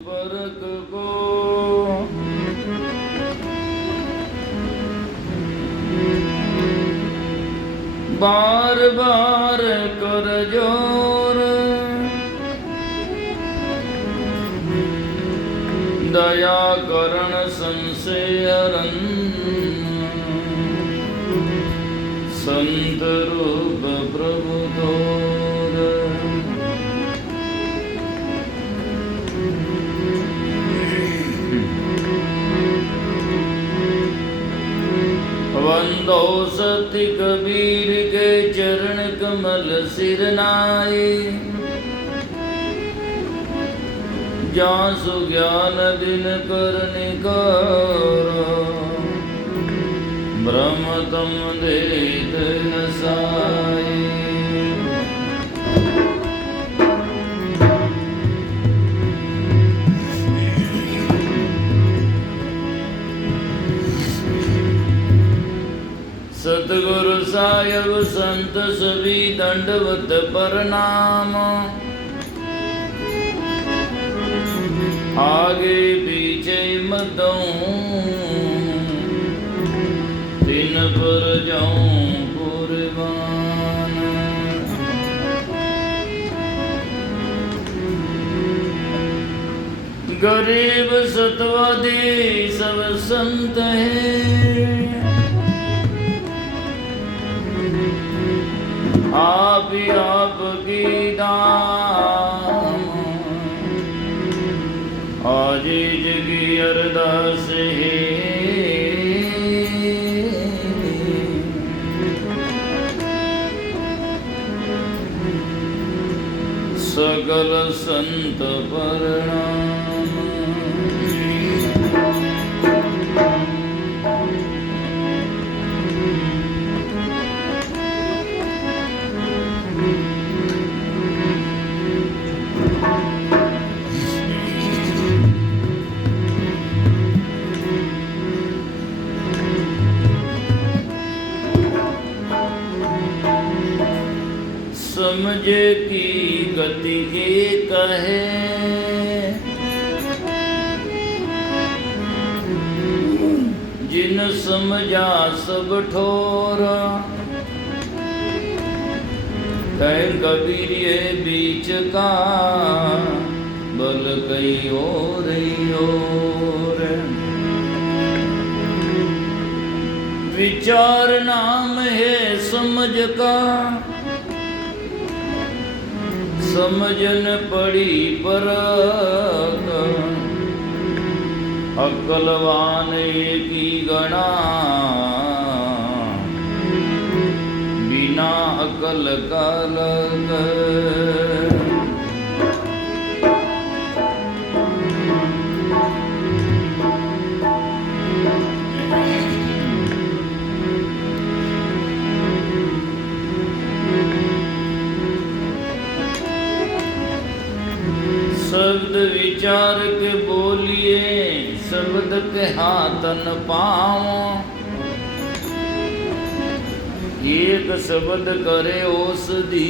वर्ग को बार बार कर जोर, दया करण संशयरन, संत रूप प्रभु तोर। वंदो सति कबीर के चरण कमल सिर नाई, जासु ज्ञान दिन करने कर, ब्रह्म तम देत नसाई। सतगुरु साहिब संत सभी दंडवत प्रणाम, आगे पीछे मदों दिन पर जाऊं कुर्बान। गरीब सतवादी सब संत हैं, आप ही आपकी दाम, आजीज की अरदास है। सकल संत प्रणाम। समझे की गति एक है, जिन समझा सब ठोर, कह कबीर ये बीच का बल कई और ही और। विचार नाम है समझ का, समझन पड़ी परख, अक्लवान की गणा, बिना अकल का लग। शब्द विचार के बोलिए, शब्द के हाथन पाँव, एक शब्द करे औषधि,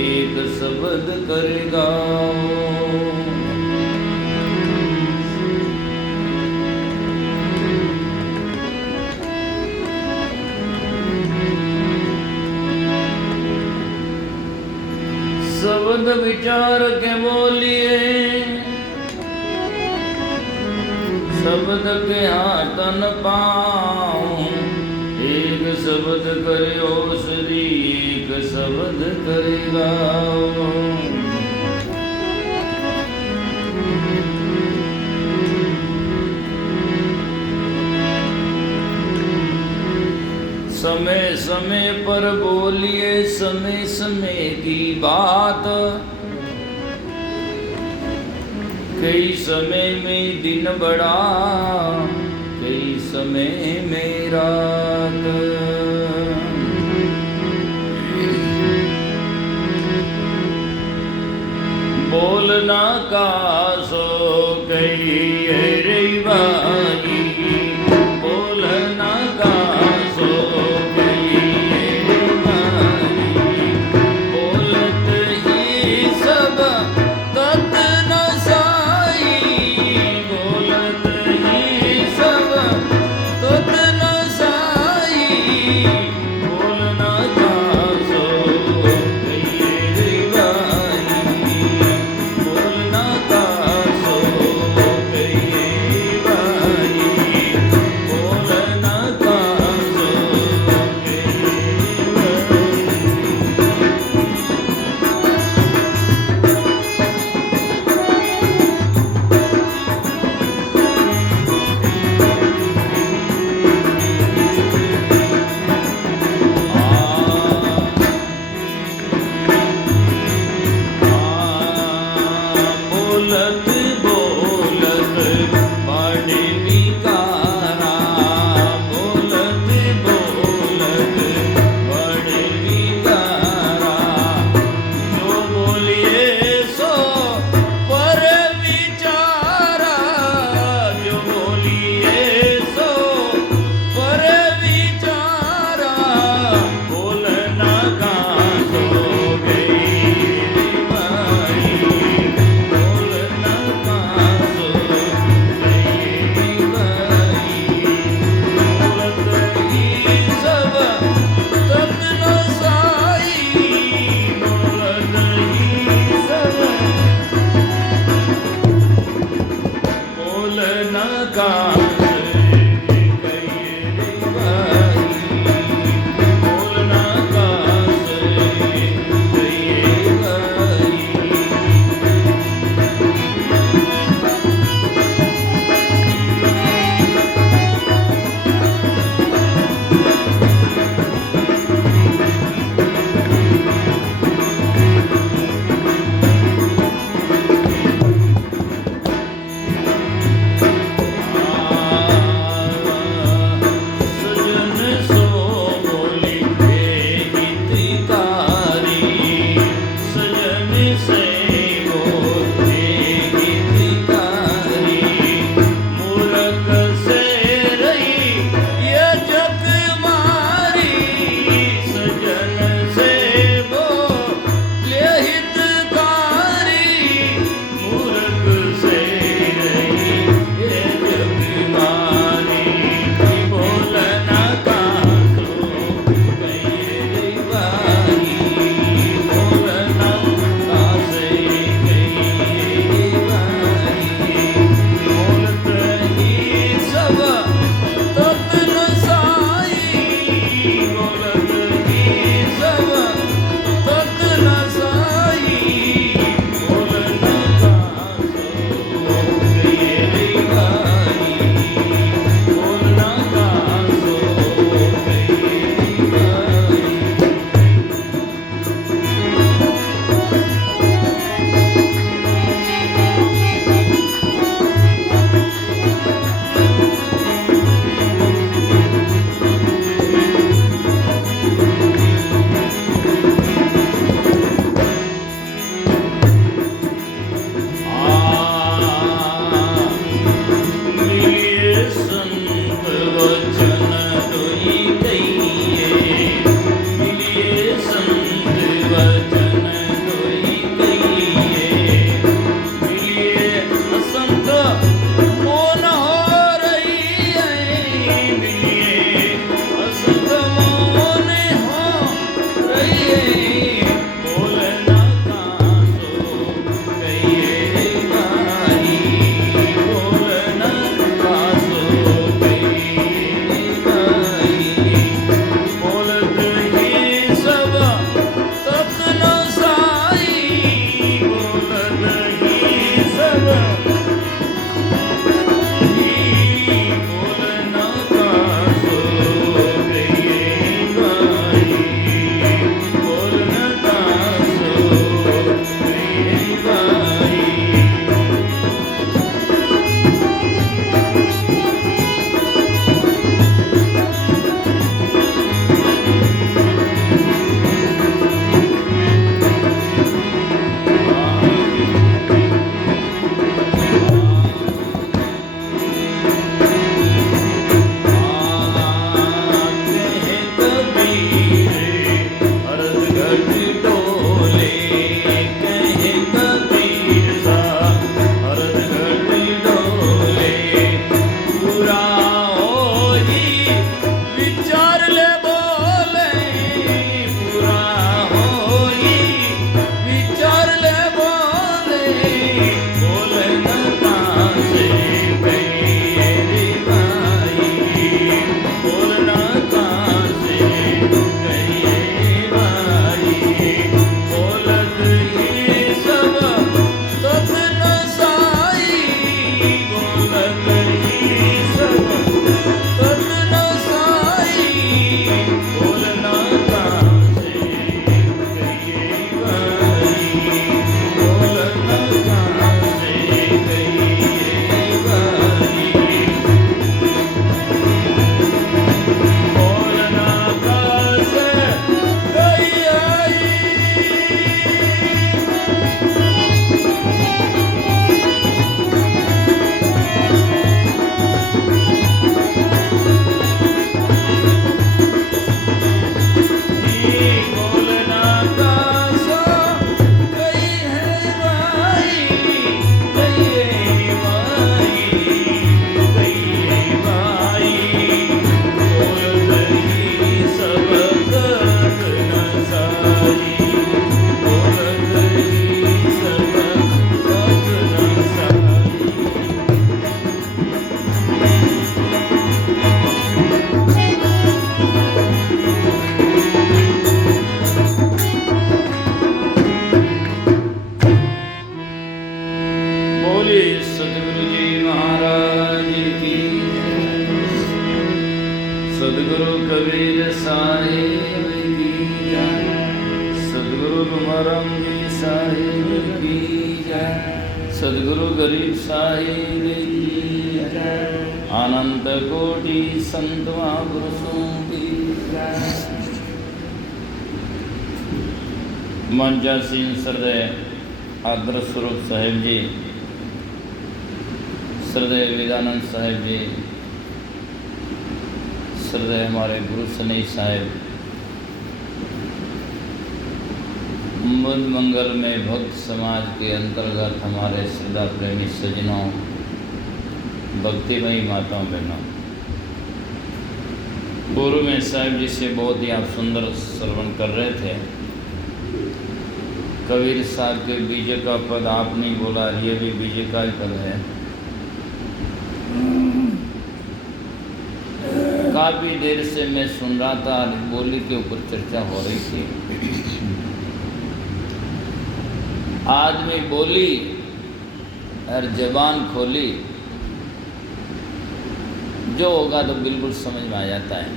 एक शब्द करे गाओ। शब्द विचार के बोलिए, शब्द के हाथन पाँव, एक शब्द करे औषधि, एक शब्द करे गाओ। समय समय पर बोलिए समय समय की बात, कई समय में दिन बड़ा, कई समय में रात। बोलना का सो कही रे भाई, बोलना का सब तत् न सा कास कहिए रे भाई, बोलना कास कहिए भाई। सतगुरु जी महाराज की। सदगुरु कबीर साहिब की जय। सदगुरु तुमारंगी साहिब की जय। सदगुरु गरीब साहिब की जय। अनंत कोटि संत महापुरुषों की जय। मंचासीन श्रद्धेय आदर स्वरूप साहेब जी, श्रद्धेय वेदानंद साहेब जी, श्रद्धेय हमारे गुरु सनी साहेब, बुद्ध मंगल में भक्त समाज के अंतर्गत हमारे श्रद्धा प्रेमी सज्जनों, भक्तिमयी माताओं बहनों, पूर्व में साहिब जी से बहुत ही आप सुंदर श्रवण कर रहे थे। कबीर साहब के बीजे का पद आप नहीं बोला, ये भी बीजे का ही पद है। काफ़ी देर से मैं सुन रहा था, बोली के ऊपर चर्चा हो रही थी। आदमी बोली और जबान खोली, जो होगा तो बिल्कुल समझ में आ जाता है।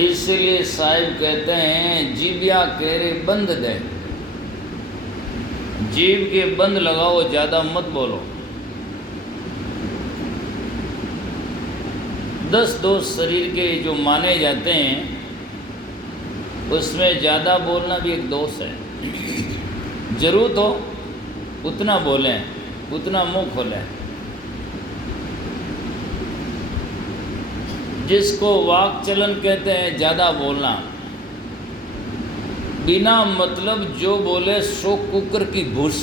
इसलिए साहिब कहते हैं जीबिया केरे बंद दे, जीव के बंद लगाओ, ज़्यादा मत बोलो। 10 दोष शरीर के जो माने जाते हैं उसमें ज़्यादा बोलना भी एक दोष है। जरूरत हो उतना बोलें, उतना मुँह खोलें। जिसको वाक चलन कहते हैं, ज़्यादा बोलना, बिना मतलब जो बोले सो कुकर की घुस।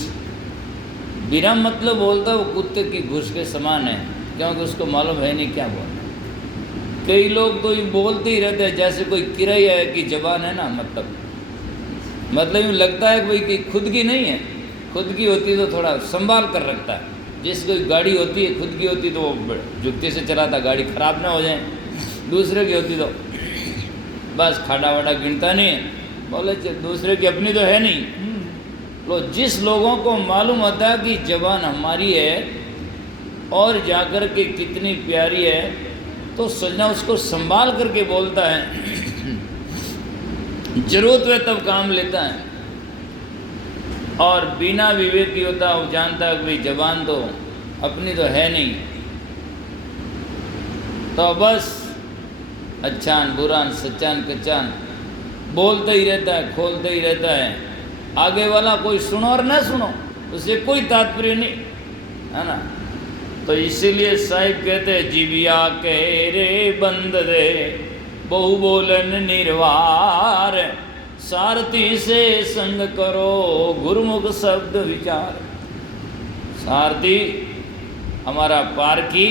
बिना मतलब बोलता वो कुत्ते की घुस के समान है, क्योंकि उसको मालूम है नहीं क्या बोलना। कई लोग तो ये बोलते ही रहते हैं जैसे कोई किराया है कि जबान है ना, मतलब यूँ लगता है कि भाई कि खुद की नहीं है। खुद की होती तो थोड़ा संभाल कर रखता है। जिस कोई गाड़ी होती है खुद की होती तो वो जुत्ते से चलाता, गाड़ी ख़राब ना हो जाए। दूसरे की होती तो बस खाड़ा वाड़ा गिनता नहीं है, बोले दूसरे की अपनी तो है नहीं। लो, जिस लोगों को मालूम होता है कि जबान हमारी है और जाकर के कितनी प्यारी है, तो सजना उसको संभाल करके बोलता है। जरूरत है तब काम लेता है। और बिना विवेकी होता वो जानता है कि भाई जबान तो अपनी तो है नहीं, तो बस अच्छान बुरान सच्चान कच्चान बोलते ही रहता है, खोलते ही रहता है। आगे वाला कोई सुनो और न सुनो, उससे कोई तात्पर्य नहीं है ना। तो इसीलिए साहिब कहते हैं जीविया कह रे बंद दे, बहु बोलन निर्वार, सारथी से संग करो गुरुमुख शब्द विचार। सारथी हमारा पारखी,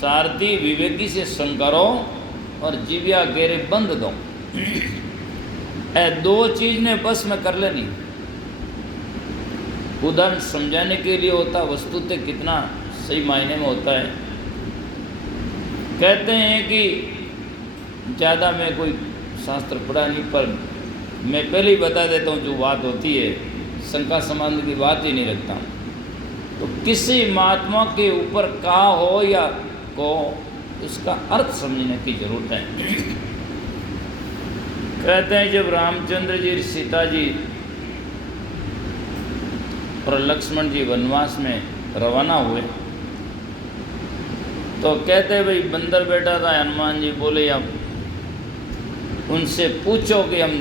सारथी विवेकी से संग करो और जीविया गेरे बंद दो। दो चीज ने बस में कर लेनी। उदाहरण समझाने के लिए होता, वस्तुतः कितना सही मायने में होता है। कहते हैं कि ज़्यादा मैं कोई शास्त्र पढ़ा नहीं, पर मैं पहले ही बता देता हूँ जो बात होती है, शंका संबंध की बात ही नहीं रखता। तो किसी महात्मा के ऊपर कहा हो या को, उसका अर्थ समझने की जरूरत है। कहते हैं जब रामचंद्र जी, सीता जी और लक्ष्मण जी वनवास में रवाना हुए, तो कहते हैं भाई बंदर बैठा था, हनुमान जी बोले अब उनसे पूछो कि हम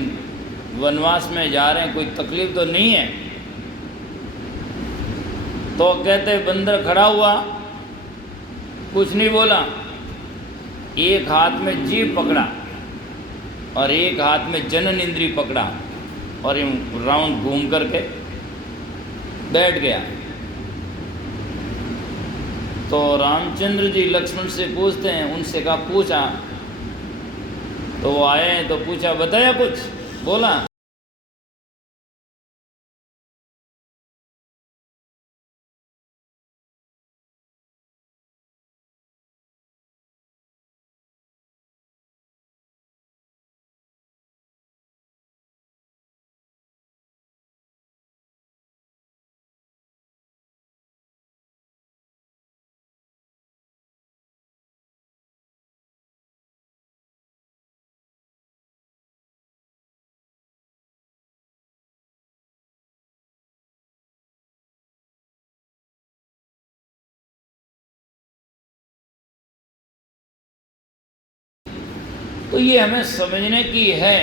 वनवास में जा रहे हैं, कोई तकलीफ तो नहीं है। तो कहते हैं बंदर खड़ा हुआ, कुछ नहीं बोला, एक हाथ में जीभ पकड़ा और एक हाथ में जनन इंद्री पकड़ा और यूँ राउंड घूम करके बैठ गया। तो रामचंद्र जी लक्ष्मण से पूछते हैं, उनसे कहा पूछा, तो वो आए तो पूछा, बताया कुछ, बोला। तो ये हमें समझने की है।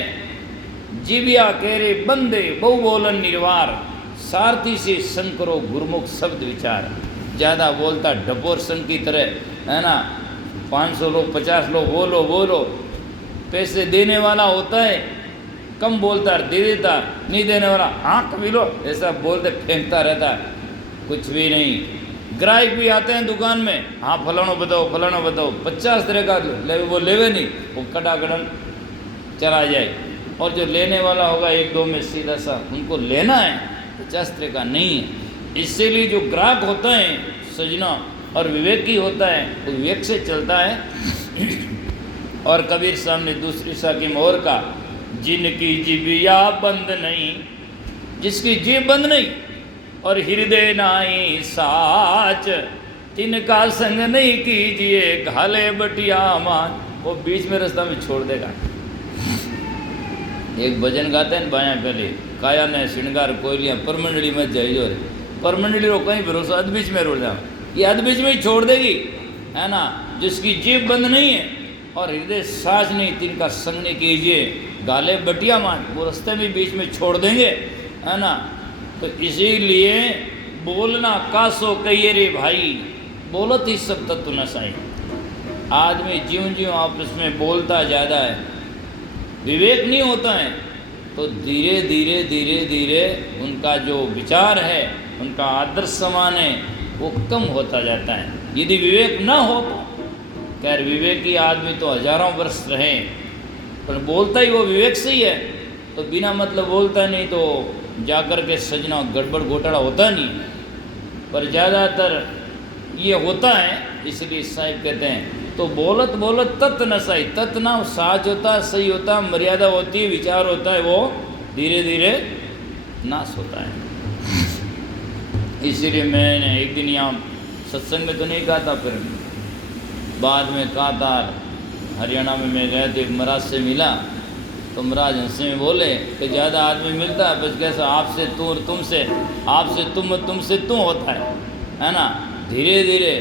जीविया केरे बंदे बहु बोलन निर्वार, सारथी से संग करो गुरुमुख शब्द विचार। ज़्यादा बोलता ढपोर संग की तरह है ना, 500 लोग 50 लोग बोलो, पैसे देने वाला होता है, कम बोलता दे देता, नहीं देने वाला हाँ कभी लो ऐसा बोलते फेंकता रहता है, कुछ भी नहीं। ग्राहक भी आते हैं दुकान में, हाँ फलाना बताओ 50 तरह का ले, वो लेवे नहीं, वो कटाकटन चला जाए। और जो लेने वाला होगा 1-2 में सीधा सा उनको लेना है, 50 तरह का नहीं है। इसीलिए जो ग्राहक होता है सजना और विवेकी होता है, वो विवेक से चलता है। और कबीर साहब ने दूसरी साकी में और का, जिनकी जिबिया बंद नहीं, जिसकी जीभ बंद नहीं और हृदय नाई साच, तिनका संग नहीं कीजिए घाले बटिया मान। वो बीच में रास्ता में छोड़ देगा। एक भजन गाते हैं बाया पहले, काया ने श्रृंगार कोयलियाँ परमंडली में जाइयो रे, परमंडली रो कहीं भरोसा अध बीच में रोड़ जाओ, ये अध बीच में ही छोड़ देगी है ना। जिसकी जीभ बंद नहीं है और हृदय साज नहीं, तिनका संग नहीं कीजिए गाले बटिया मान, वो रास्ते में बीच में छोड़ देंगे है ना। तो इसीलिए बोलना कासो कहिए रे भाई, बोलत ही सब तत्व नसाई। आदमी ज्यों आपस में बोलता ज़्यादा है, विवेक नहीं होता है, तो धीरे धीरे उनका जो विचार है, उनका आदर्श समान है, वो कम होता जाता है। यदि विवेक न हो तो खैर विवेकी आदमी तो हजारों वर्ष रहे, पर बोलता ही वो विवेक से ही है, तो बिना मतलब बोलता नहीं तो जाकर के सजना गड़बड़ घोटाला होता नहीं। पर ज़्यादातर ये होता है, इसलिए साहिब कहते हैं तो बोलत तत् नसाई, तत् ना साज होता, सही होता, मर्यादा होती है, विचार होता है, वो धीरे धीरे नाश होता है। इसीलिए मैंने एक दिन यहाँ सत्संग में तो नहीं कहा था, फिर बाद में कहा था, हरियाणा में मैं गया तो एक महाराज से मिला, तो महाराज हंसे में बोले कि ज़्यादा आदमी मिलता है बस कैसा आपसे तू और तुमसे, आपसे तुम और तुमसे तू होता है ना। धीरे धीरे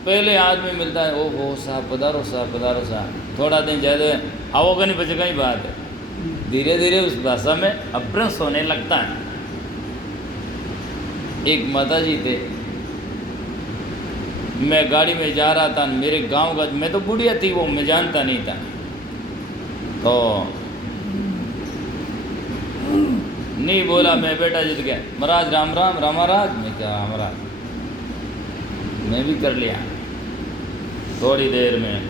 पहले आदमी मिलता है, ओ हो साहब पधारो साहब, थोड़ा दिन ज़्यादा आओगे नहीं बचेगा ही बात है, धीरे धीरे उस भाषा में अभ्रंश होने लगता है। एक माता जी थे, मैं गाड़ी में जा रहा था, मेरे गांव का, मैं तो बुढ़िया थी वो, मैं जानता नहीं था, तो नहीं बोला, मैं बेटा जीत गया, महाराज राम राम रामाराज, मैं क्या रामाराज, मैं भी कर लिया थोड़ी देर में।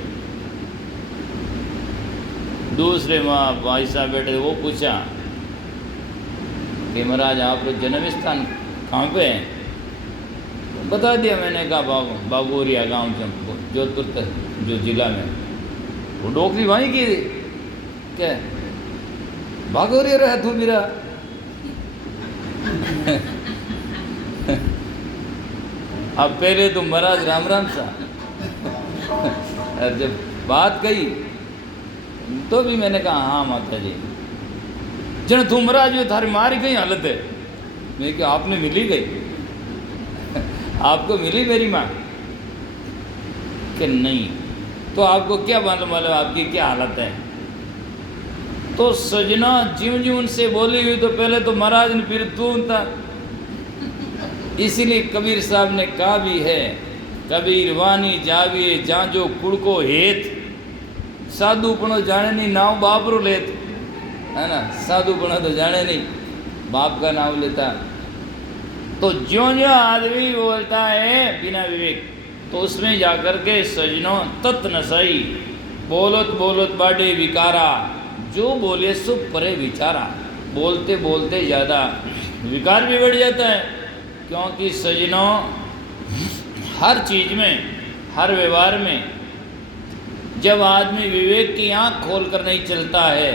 दूसरे माँ भाई साहब बैठे थे, वो पूछा कि महाराज आप लोग जन्म स्थान कहाँ पे हैं? बता दिया मैंने, कहा बाबूरिया गांव जोधपुर तक जो जिला में, वो डोकरी वहीं की थी क्या बागोरिया रहा तू मेरा। अब पहले तो महाराज राम राम सा, और जब बात कही तो भी मैंने कहा हाँ माता जी, जन तू महाराज जो थारी मारी गई हालत है, मैं क्या आपने मिली गई आपको मिली मेरी माँ कि नहीं, तो आपको क्या मालूम आपकी क्या हालत है। तो सजना ज्यों उनसे बोली हुई, तो पहले तो महाराज ने फिर तू था। इसीलिए कबीर साहब ने कहा भी है, कबीर वाणी जाविए जांजो कुड़को हेत, साधुपणो जाने नहीं नाव बापरो लेत, है ना, साधुपणो तो जाने नहीं बाप का नाम लेता। तो ज्यों आदमी बोलता है बिना विवेक, तो उसमें जाकर के सजनों तत् नसाई, बोलत बाडे विकारा, जो बोले सो परे विचारा। बोलते बोलते ज़्यादा विकार भी बढ़ जाता है, क्योंकि सजनों हर चीज़ में, हर व्यवहार में जब आदमी विवेक की आँख खोल कर नहीं चलता है,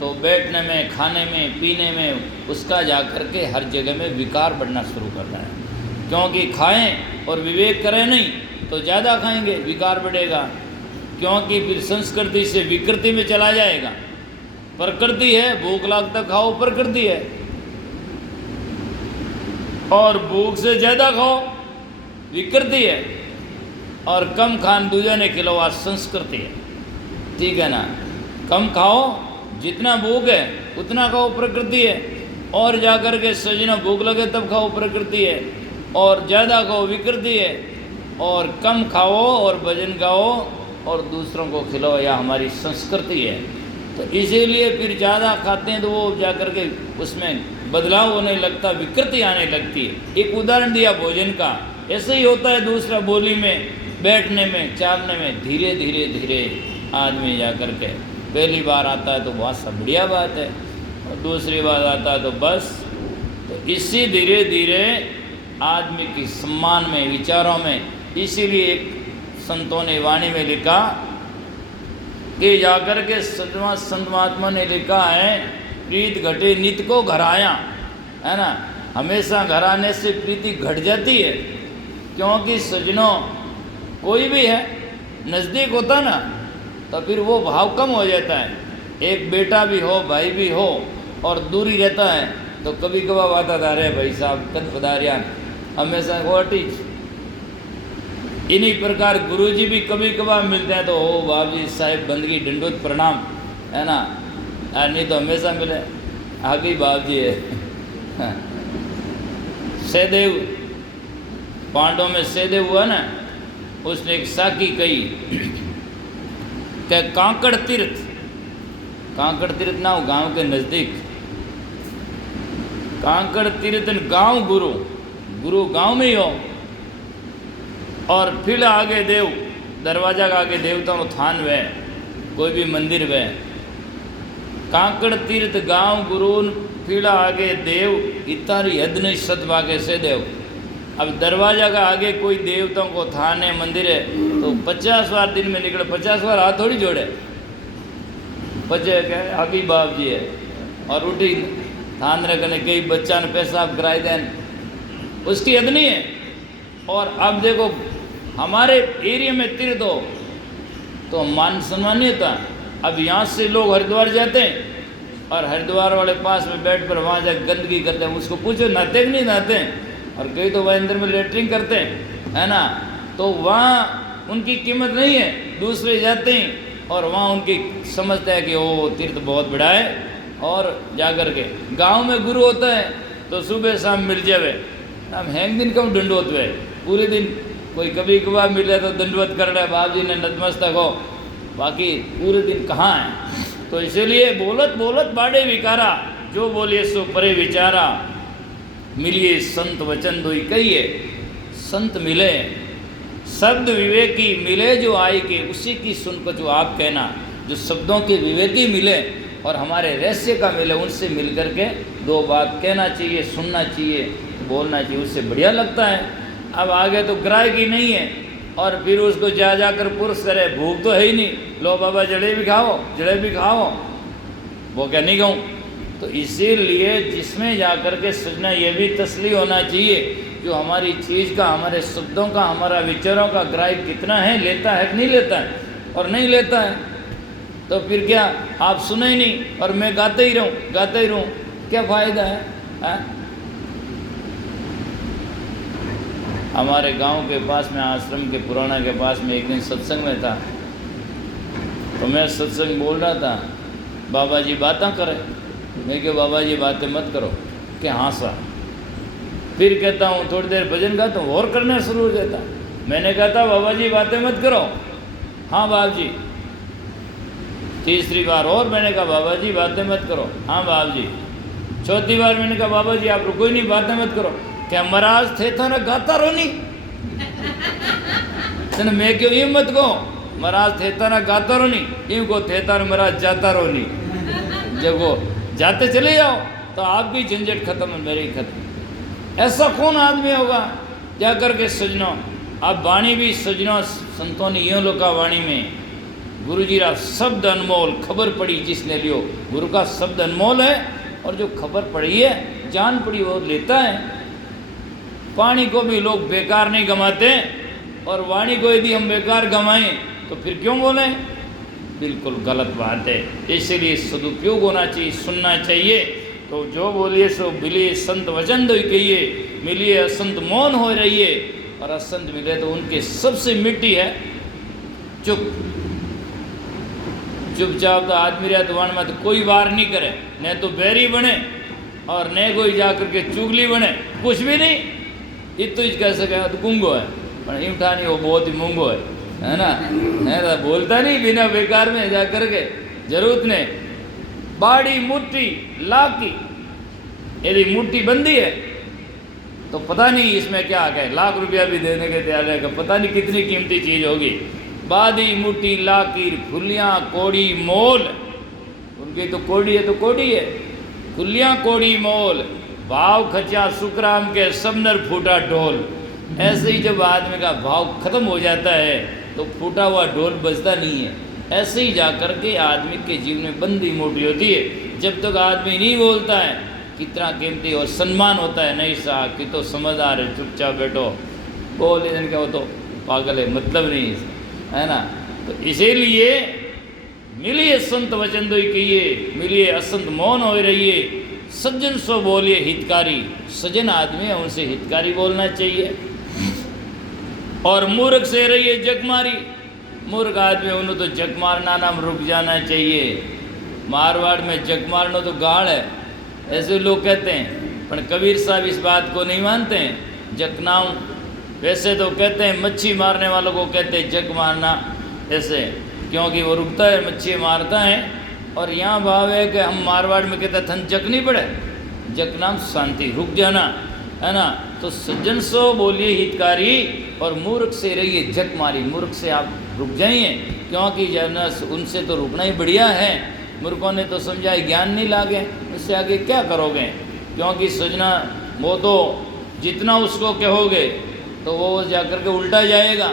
तो बैठने में, खाने में, पीने में उसका जाकर के हर जगह में विकार बढ़ना शुरू करता है। क्योंकि खाएं और विवेक करें नहीं तो ज़्यादा खाएंगे, विकार बढ़ेगा, क्योंकि फिर संस्कृति से विकृति में चला जाएगा। प्रकृति है भूख लगता खाओ, प्रकृति है, और भूख से ज़्यादा खाओ विकृति है, और कम खान दूजा ने खिलाओ संस्कृति है। ठीक है ना। कम खाओ, जितना भूख है उतना खाओ, प्रकृति है। और जा कर के सजना भूख लगे तब खाओ, प्रकृति है। और ज़्यादा खाओ, विकृति है। और कम खाओ और भजन गाओ और दूसरों को खिलाओ, यह हमारी संस्कृति है। तो इसीलिए फिर ज़्यादा खाते हैं तो वो जा कर के उसमें बदलाव होने लगता, विकृति आने लगती है। एक उदाहरण दिया भोजन का, ऐसे ही होता है दूसरा बोली में, बैठने में, चालने में। धीरे धीरे धीरे आदमी जा कर के पहली बार आता है तो बहुत सब बढ़िया बात है, और दूसरी बार आता है तो बस। तो इसी धीरे धीरे आदमी की सम्मान में, विचारों में, इसीलिए एक संतों ने वाणी में लिखा कि जाकर के संत महात्मा ने लिखा है, प्रीत घटे नित को घराया, है ना। हमेशा घराने से प्रीति घट जाती है, क्योंकि सजनों कोई भी है नज़दीक होता ना तो फिर वो भाव कम हो जाता है। एक बेटा भी हो, भाई भी हो, और दूरी रहता है तो कभी कभार आता रहे भाई साहब कद पधारिया, हमेशा व्हाट इन्हीं प्रकार गुरुजी भी कभी कभार मिलते हैं तो हो बाप जी साहेब बंदगी दंडोत प्रणाम, है ना। नहीं तो हमेशा मिले, आगे बाप जी है। सहदेव, पांडवों में सहदेव हुआ ना, उसने एक साकी कही कि कांकड़ तीर्थ, कांकड़ तीर्थ ना हो गांव के नज़दीक, कांकड़ तीर्थ गांव गुरु, गुरु गांव में ही हो, और फिर आगे देव, दरवाजा का आगे देवताओं थान वे, कोई भी मंदिर वे। कांकड़ तीर्थ गांव गुरु, फिर आगे देव, इतारी हद नहीं सत भागे से देव। अब दरवाजा का आगे कोई देवताओं को थान है, मंदिर है, तो 50 बार दिन में निकले, 50 बार हाथ थोड़ी जोड़े, 50 क्या आगे बाप जी है। और उठी थान रखने कई बच्चा ने पैसा कराए देन, उसकी हद नहीं है। और अब देखो हमारे एरिया में तीर्थ हो तो मान सम्मान नहीं होता। अब यहाँ से लोग हरिद्वार जाते हैं और हरिद्वार वाले पास में बैठ कर वहाँ जाकर गंदगी करते हैं, उसको पूछो नहाते कि नहीं नहाते हैं, और कई तो वह अंदर में लेटरिंग करते हैं, है ना। तो वहाँ उनकी कीमत नहीं है, दूसरे जाते हैं और वहाँ उनकी समझते हैं कि ओ तीर्थ बहुत बड़ा है। और जाकर के गाँव में गुरु होता है तो सुबह शाम मिल जावे, हम हैंग दिन कम दंडवत हुए, पूरे दिन कोई कभी कभार मिले तो दंडवत कर रहे बाप जी ने नतमस्तक हो, बाकी पूरे दिन कहाँ है। तो इसीलिए बोलत बोलत बाड़े विकारा, जो बोलिए सो परे विचारा, मिलिए संत वचन दोई कहिए। संत मिले, शब्द विवेकी मिले जो आई के, उसी की सुनकर जो आप कहना। जो शब्दों के विवेकी मिले और हमारे रहस्य का मिले, उनसे मिल करके दो बात कहना चाहिए, सुनना चाहिए, बोलना चाहिए, उससे बढ़िया लगता है। अब आगे तो ग्राहकी नहीं है और फिर उसको जा जाकर पुरुष करे, भूख तो है ही नहीं, लो बाबा जलेबी खाओ, जलेबी खाओ, वो क्या नहीं कहूँ। तो इसीलिए जिसमें जाकर के सजना ये भी तसली होना चाहिए, जो हमारी चीज़ का, हमारे शब्दों का, हमारा विचारों का ग्राहक कितना है, लेता है कि नहीं लेता है। और नहीं लेता है तो फिर क्या, आप सुने ही नहीं और मैं गाते ही रहूँ, क्या फ़ायदा है? हमारे गांव के पास में, आश्रम के पुराना के पास में एक दिन सत्संग में था, तो मैं सत्संग बोल रहा था, बाबा जी बातें करें, मैं क्या बाबा जी बातें मत करो, क्या हाँ सा। फिर कहता हूँ थोड़ी देर भजन गाता हूँ और करना शुरू हो जाता। मैंने कहा था बाबा जी बातें मत करो, हाँ बाप जी। तीसरी बार और मैंने कहा बाबा जी बातें मत करो, हाँ बाप जी। चौथी बार मैंने कहा बाबा जी आप रुको ही नहीं, बातें मत करो। क्या महाराज थे था ना गाता रो नहीं, मैं क्यों यूं मत को, महाराज थे था ना गाता रो नहीं, यूं को थे था महाराज जाता रो नहीं। जब वो जाते चले जाओ तो आपकी झंझट खत्म है, मेरी खत्म। ऐसा कौन आदमी होगा जा करके सजनों। अब वाणी भी सजनों संतों ने यूँ लोका वाणी में गुरु जी का शब्द अनमोल, खबर पड़ी जिसने लियो, गुरु का शब्द अनमोल है और जो खबर पड़ी है, जान पड़ी, वो लेता है। पानी को भी लोग बेकार नहीं गंवाते, और वाणी को यदि हम बेकार गंवाएं तो फिर क्यों बोलें, बिल्कुल गलत बात है। इसलिए सदुपयोग होना चाहिए, सुनना चाहिए। तो जो बोलिए सो मिलिए संत वचन दो कहिए, मिलिए असंत मौन हो रहिए, और असंत मिले तो उनके सबसे मिट्टी है चुप। चुपचाप तो आदमी रहा तो वहाँ में तो कोई वार नहीं करे, न तो बैरी बने और न कोई जाकर के चुगली बने, कुछ भी नहीं। इतो ही कह सके तो गूंगो है, पर ईमठा नहीं, वो बहुत ही मूंगो है ना, है ना, बोलता नहीं बिना बेकार में जा करके जरूरत ने। बाड़ी मुट्ठी लाकी, यदि मुट्ठी बंदी है तो पता नहीं इसमें क्या है, लाख रुपया भी देने के तैयार रहेगा, पता नहीं कितनी कीमती चीज़ होगी। बादी मुट्ठी लाकीर खुलियाँ कोड़ी मोल, उनकी तो कोड़ी है तो कोड़ी है, खुलियाँ कोड़ी मोल, भाव खचा सुखराम के सबनर फूटा ढोल। ऐसे ही जब आदमी का भाव खत्म हो जाता है तो फूटा हुआ ढोल बजता नहीं है। ऐसे ही जा कर के आदमी के जीवन में बंदी मोटी होती है। जब तक आदमी नहीं बोलता है कितना कीमती और सम्मान होता है, नहीं साहब कि तो समझदार है, चुपचाप बैठो, बोल इनका वो तो पागल है, मतलब नहीं है ना। तो इसीलिए मिलिए संत वचन दो कहिए, मिलिए असंत मौन हो रहिए, सज्जन सो बोलिए हितकारी। सज्जन आदमी है उनसे हितकारी बोलना चाहिए। और मूर्ख से रहिए जगमारी, मूर्ख आदमी उन्हें तो जग मारना नाम रुक जाना चाहिए। मारवाड़ में जग मारना तो गाड़ है, ऐसे लोग कहते हैं, पर कबीर साहब इस बात को नहीं मानते हैं। जगनाऊ वैसे तो कहते हैं मच्छी मारने वालों को कहते हैं जग मारना, ऐसे क्योंकि वो रुकता है, मच्छी मारता है। और यहाँ भाव है कि हम मारवाड़ में कहते हैं थन जग नहीं पड़े, जग नाम शांति, रुक जाना, है ना। तो सज्जन सो बोलिए हितकारी और मूर्ख से रहिए जग मारी। मूर्ख से आप रुक जाइए, क्योंकि जना उनसे तो रुकना ही बढ़िया है। मूर्खों ने तो समझा ज्ञान नहीं लागे, इससे आगे क्या करोगे, क्योंकि सजना वो तो जितना उसको कहोगे तो वो जाकर के उल्टा जाएगा,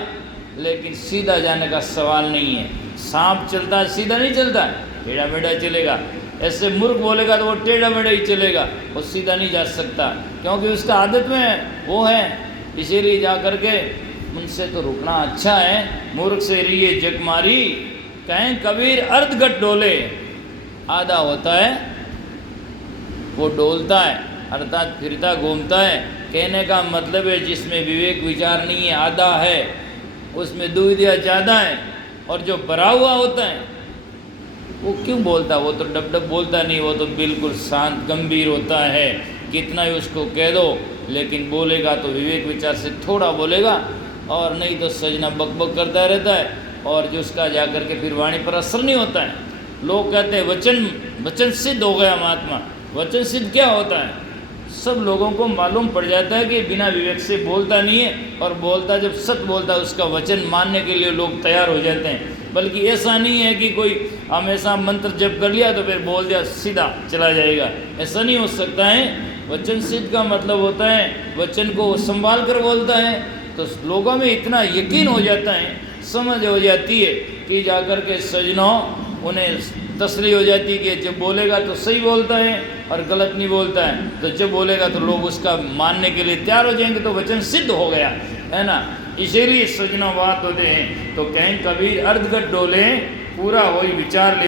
लेकिन सीधा जाने का सवाल नहीं है। सांप चलता है सीधा नहीं चलता, टेढ़ा मेढ़ा चलेगा। ऐसे मूर्ख बोलेगा तो वो टेढ़ा मेढ़ा ही चलेगा, वो सीधा नहीं जा सकता, क्योंकि उसका आदत में वो है। इसीलिए जा कर के उनसे तो रुकना अच्छा है। मूर्ख से रहिए जगमारी, कहें कबीर अर्धगट डोले, आधा होता है वो डोलता है, अर्थात फिरता घूमता है। कहने का मतलब है जिसमें विवेक विचार नहीं है आधा है, उसमें दुविधा ज़्यादा है। और जो भरा हुआ होता है वो क्यों बोलता, वो तो डब डब बोलता नहीं, वो तो बिल्कुल शांत गंभीर होता है। कितना ही उसको कह दो, लेकिन बोलेगा तो विवेक विचार से थोड़ा बोलेगा, और नहीं तो सजना बकबक करता रहता है, और जो उसका जा कर के फिर वाणी पर असर नहीं होता है। लोग कहते हैं वचन सिद्ध हो गया महात्मा। वचन सिद्ध क्या होता है? सब लोगों को मालूम पड़ जाता है कि बिना विवेक से बोलता नहीं है, और बोलता जब सत्य बोलता है उसका वचन मानने के लिए लोग तैयार हो जाते हैं। बल्कि ऐसा नहीं है कि कोई हमेशा मंत्र जप कर लिया तो फिर बोल दिया सीधा चला जाएगा, ऐसा नहीं हो सकता है। वचन सिद्ध का मतलब होता है वचन को संभाल कर बोलता है, तो लोगों में इतना यकीन हो जाता है, समझ हो जाती है कि जाकर के सजनों उन्हें तसली हो जाती है कि जब बोलेगा तो सही बोलता है और गलत नहीं बोलता है। तो जब बोलेगा तो लोग उसका मानने के लिए तैयार हो जाएंगे, तो वचन सिद्ध हो गया, है ना। इसीलिए सजनों बात होते हैं तो कहीं कबीर अर्धगट डोले, पूरा होई विचार ले।